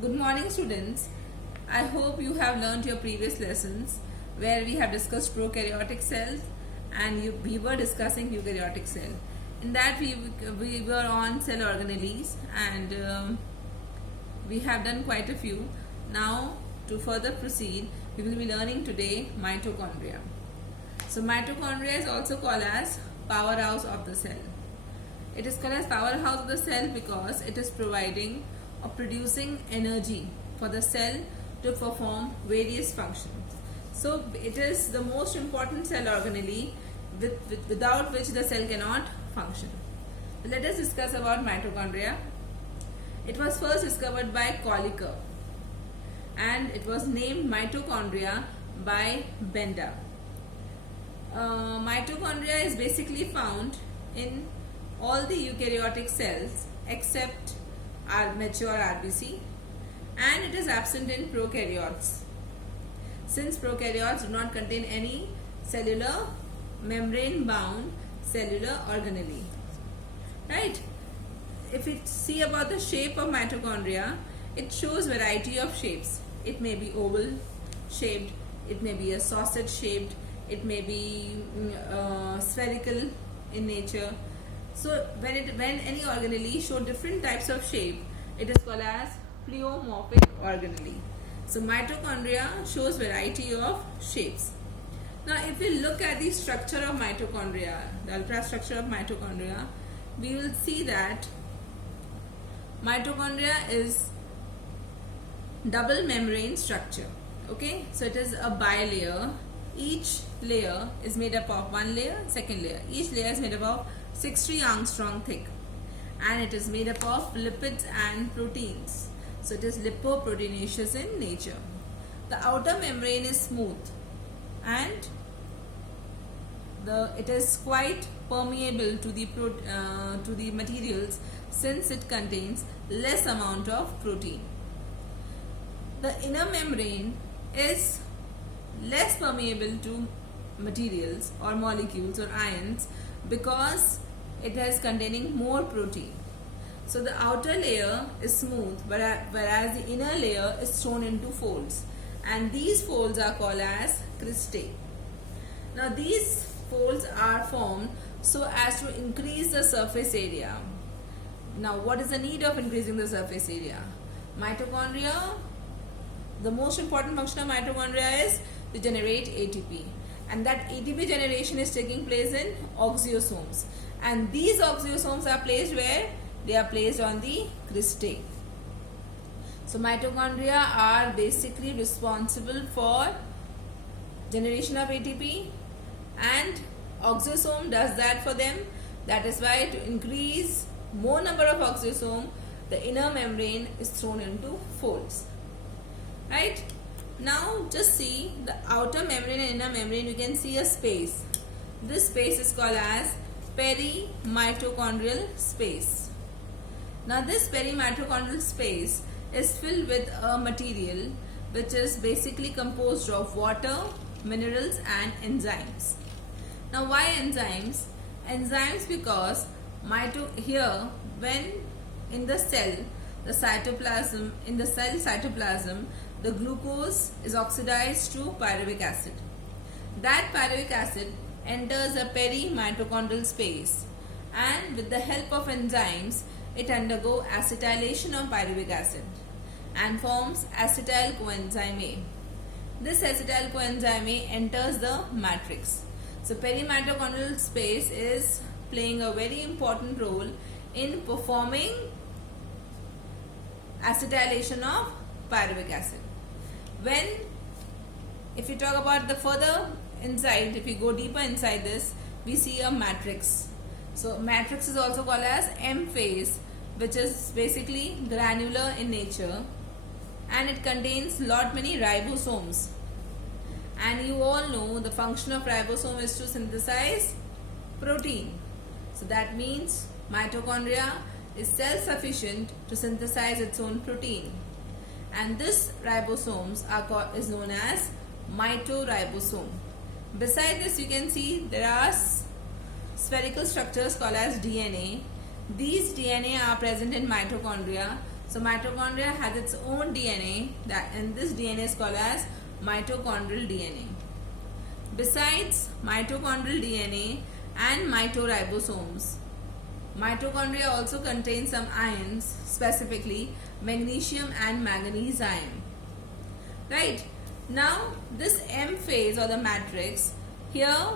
Good morning, students. I hope you have learned your previous lessons where we have discussed prokaryotic cells and we were discussing eukaryotic cell. In that we were on cell organelles and we have done quite a few. Now to further proceed, we will be learning today mitochondria. So mitochondria is also called as powerhouse of the cell. It is called as powerhouse of the cell because it is providing or producing energy for the cell to perform various functions. So it is the most important cell organelle without which the cell cannot function. Let us discuss about mitochondria. It was first discovered by Kolliker and it was named mitochondria by Benda. Mitochondria is basically found in all the eukaryotic cells except our mature RBC, and it is absent in prokaryotes since prokaryotes do not contain any cellular membrane bound cellular organelle. Right? If we see about the shape of mitochondria, it shows variety of shapes. It may be oval shaped, it may be a sausage shaped, it may be spherical in nature. So when any organelle show different types of shape, it is called as pleomorphic organelle. So mitochondria shows variety of shapes. Now if we look at the structure of mitochondria, the ultrastructure of mitochondria, we will see that mitochondria is double membrane structure. Okay, so it is a bilayer. Each layer is made up of one layer, second layer. Each layer is made up of 60 angstrom thick, and it is made up of lipids and proteins. So it is lipoproteinaceous in nature. The outer membrane is smooth and it is quite permeable to the materials since it contains less amount of protein. The inner membrane is less permeable to materials or molecules or ions because it is containing more protein. So the outer layer is smooth whereas the inner layer is thrown into folds, and these folds are called as cristae. Now these folds are formed so as to increase the surface area. Now what is the need of increasing the surface area? Mitochondria, the most important function of mitochondria is to generate ATP, and that ATP generation is taking place in oxysomes, and these oxysomes are placed where? They are placed on the cristae. So mitochondria are basically responsible for generation of ATP, and oxysome does that for them. That is why to increase more number of oxysome, the inner membrane is thrown into folds. Right? Now just see the outer membrane and inner membrane, you can see a space. This space is called as perimitochondrial space. Now this perimitochondrial space is filled with a material which is basically composed of water, minerals and enzymes. Now why enzymes? Enzymes because here when in the cell, the cytoplasm, in the cell cytoplasm, the glucose is oxidized to pyruvic acid. That pyruvic acid enters a perimitochondrial space, and with the help of enzymes, it undergoes acetylation of pyruvic acid and forms acetyl coenzyme A. This acetyl coenzyme A enters the matrix. So perimitochondrial space is playing a very important role in performing acetylation of pyruvic acid. If you talk about the further inside, if we go deeper inside this, we see a matrix. So matrix is also called as M phase, which is basically granular in nature, and it contains lot many ribosomes. And you all know the function of ribosome is to synthesize protein. So that means mitochondria is self-sufficient to synthesize its own protein. And this ribosomes is known as mitoribosome. Beside this, you can see there are spherical structures called as DNA. These DNA are present in mitochondria So mitochondria has its own DNA, and this DNA is called as mitochondrial DNA. Besides mitochondrial DNA and mitoribosomes, mitochondria also contain some ions, specifically magnesium and manganese ion. Right? Now this M phase or the matrix, here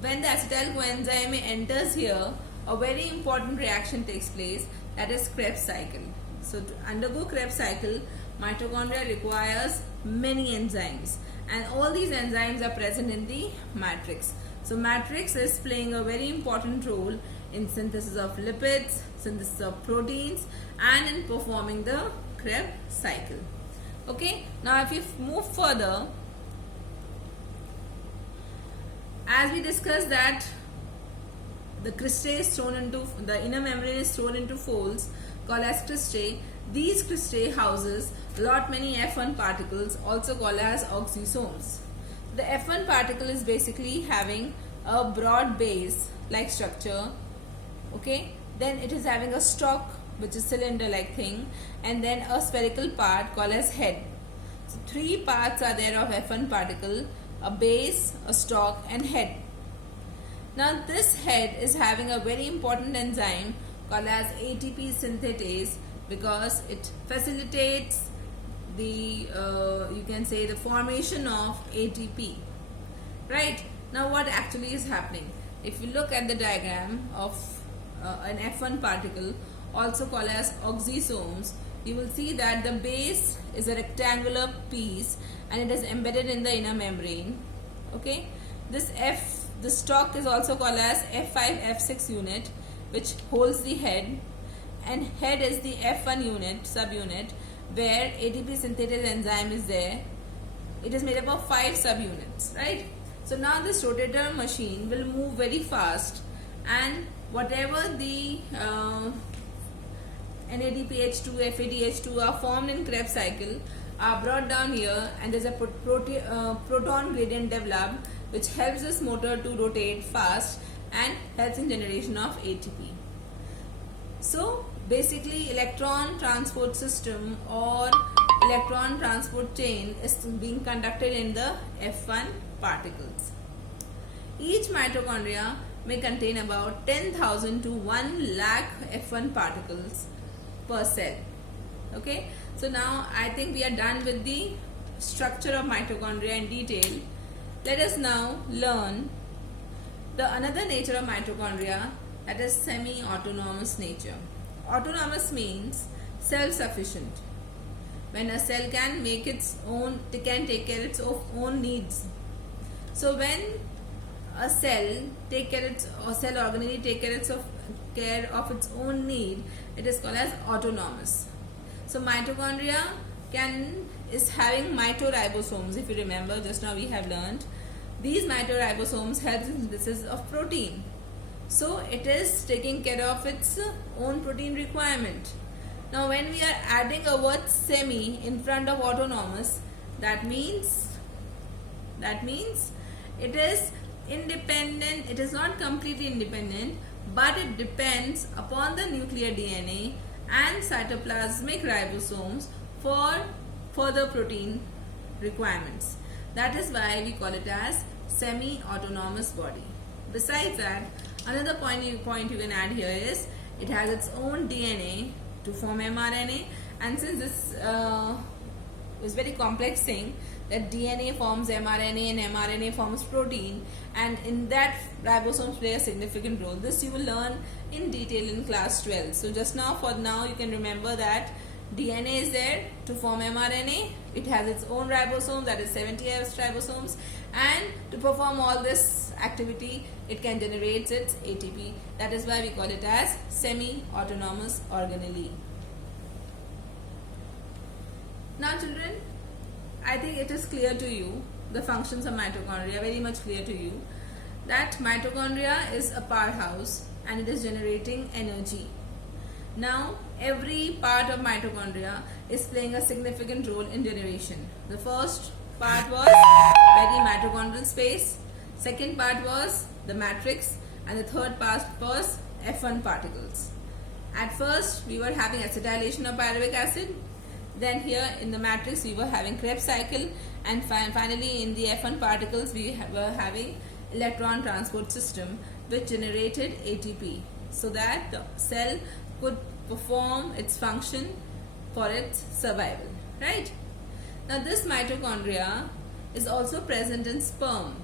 when the acetyl coenzyme enters here, a very important reaction takes place, that is Krebs cycle. So to undergo Krebs cycle, mitochondria requires many enzymes, and all these enzymes are present in the matrix. So matrix is playing a very important role in synthesis of lipids, synthesis of proteins, and in performing the Krebs cycle. Okay, now if you move further, as we discussed that the cristae is thrown into, the inner membrane is thrown into folds called as cristae. These cristae houses many F1 particles, also called as oxysomes. The F1 particle is basically having a broad base like structure, okay, then it is having a stalk which is cylinder like thing, and then a spherical part called as head. So three parts are there of F1 particle: a base, a stalk, and head. Now this head is having a very important enzyme called as ATP synthetase, because it facilitates the you can say the formation of ATP. Right? Now what actually is happening? If you look at the diagram of an F1 particle, also called as oxysomes, you will see that the base is a rectangular piece and it is embedded in the inner membrane. Okay, the stalk is also called as F5 F6 unit, which holds the head, and head is the F1 unit, subunit, where ATP synthetase enzyme is there. It is made up of 5 subunits, right? So now this rotator machine will move very fast, and whatever the NADPH2, FADH2 are formed in Krebs cycle are brought down here, and there's a proton gradient developed, which helps this motor to rotate fast and helps in generation of ATP. So basically electron transport system or electron transport chain is being conducted in the F1 particles. Each mitochondria may contain about 10,000 to 1 lakh F1 particles per cell. Okay, so now I think we are done with the structure of mitochondria in detail. Let us now learn the another nature of mitochondria, that is semi-autonomous nature. Autonomous means self-sufficient. When a cell can make its own, it can take care of its own needs. So when a cell cell organelle take care of its own need, it is called as autonomous. So mitochondria is having mitoribosomes. If you remember, just now we have learned these mitoribosomes help in synthesis of protein. So it is taking care of its own protein requirement. Now when we are adding a word semi in front of autonomous, that means it is independent. It is not completely independent, but it depends upon the nuclear DNA and cytoplasmic ribosomes for further protein requirements. That is why we call it as semi-autonomous body. Besides that, another point you can add here is it has its own DNA to form mRNA, and since this is very complex thing, that DNA forms mRNA and mRNA forms protein, and in that ribosomes play a significant role. This you will learn in detail in class 12. So just now, for now, you can remember that DNA is there to form mRNA. It has its own ribosome, that is 70S ribosomes, and to perform all this activity, it can generate its ATP. That is why we call it as semi-autonomous organelle. Now children, I think it is clear to you, the functions of mitochondria, very much clear to you, that mitochondria is a powerhouse and it is generating energy. Now every part of mitochondria is playing a significant role in generation. The first part was very mitochondrial space, second part was the matrix, and the third part was F1 particles. At first we were having acetylation of pyruvic acid, then here in the matrix we were having Krebs cycle, and finally in the F1 particles we were having electron transport system which generated ATP so that the cell could perform its function for its survival, right? Now this mitochondria is also present in sperm,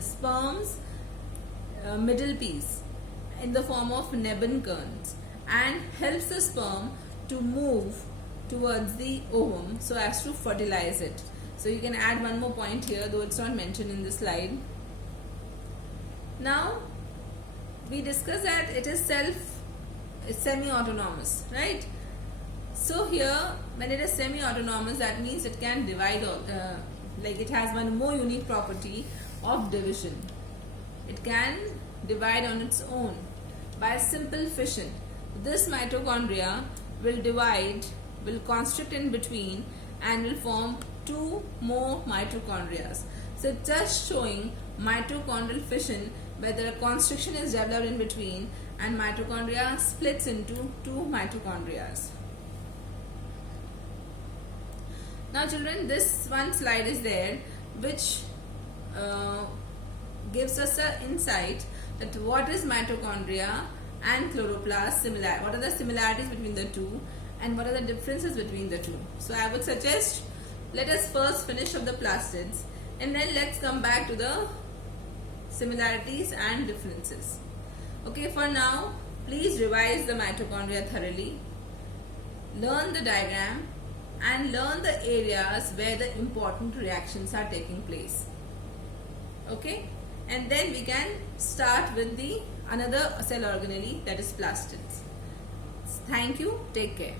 sperm's middle piece in the form of Nebenkerns, and helps the sperm to move towards the ovum so as to fertilize it. So you can add one more point here, though it's not mentioned in the slide. Now we discussed that it is semi-autonomous, right? So here when it is semi-autonomous, that means it can divide, like it has one more unique property of division. It can divide on its own by simple fission. This mitochondria will divide, will constrict in between, and will form two more mitochondria. So just showing mitochondrial fission where the constriction is developed in between and mitochondria splits into two mitochondria. Now children, this one slide is there which gives us an insight that what is mitochondria and chloroplast similar, what are the similarities between the two and what are the differences between the two. So I would suggest let us first finish up the plastids and then let's come back to the similarities and differences. Okay, for now please revise the mitochondria thoroughly, learn the diagram and learn the areas where the important reactions are taking place. Okay, and then we can start with the another cell organelle, that is plastids. Thank you, take care.